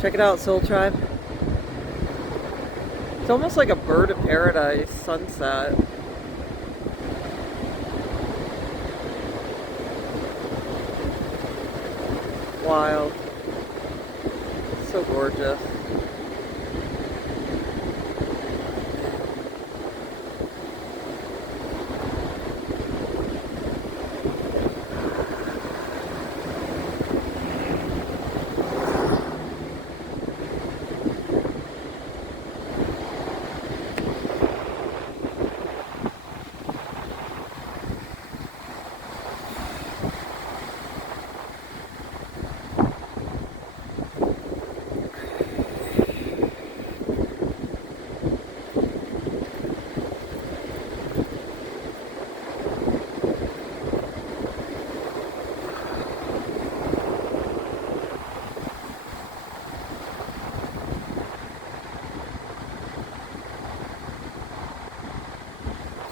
Check it out, Soul Tribe. It's almost like a bird of paradise sunset. Wild. So gorgeous.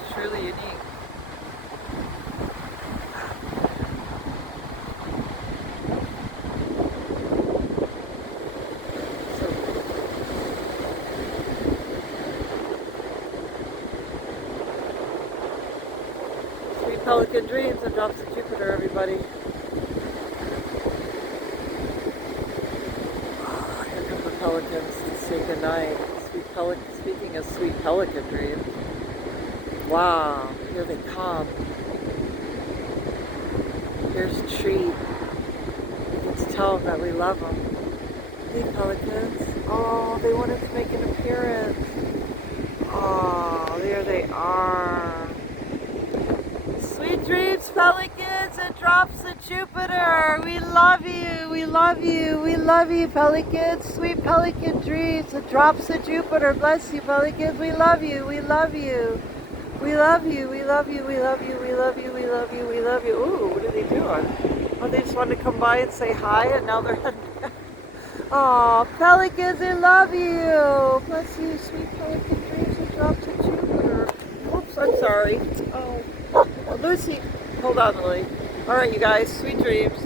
It's really unique. So Sweet Pelican Dreams and drops of Jupiter, everybody. Here come the pelicans to say goodnight. Speaking of Sweet Pelican Dreams. Wow, here they come. Here's Treat. Let's tell them that we love them. Hey, pelicans. Oh, they wanted to make an appearance. Oh, there they are. Sweet dreams, pelicans, and drops of Jupiter. We love you. We love you. We love you, pelicans. Sweet pelican dreams and drops of Jupiter. Bless you, pelicans. We love you. We love you. We love you, we love you, we love you, we love you, we love you, we love you. Ooh, what are they doing? Oh, they just wanted to come by and say hi, and now they're heading back. Aw, pelicans, I love you. Bless you, sweet pelican dreams and drops of Jupiter. Oops, I'm sorry. Oh, Lucy, hold on, Lily. All right, you guys, sweet dreams.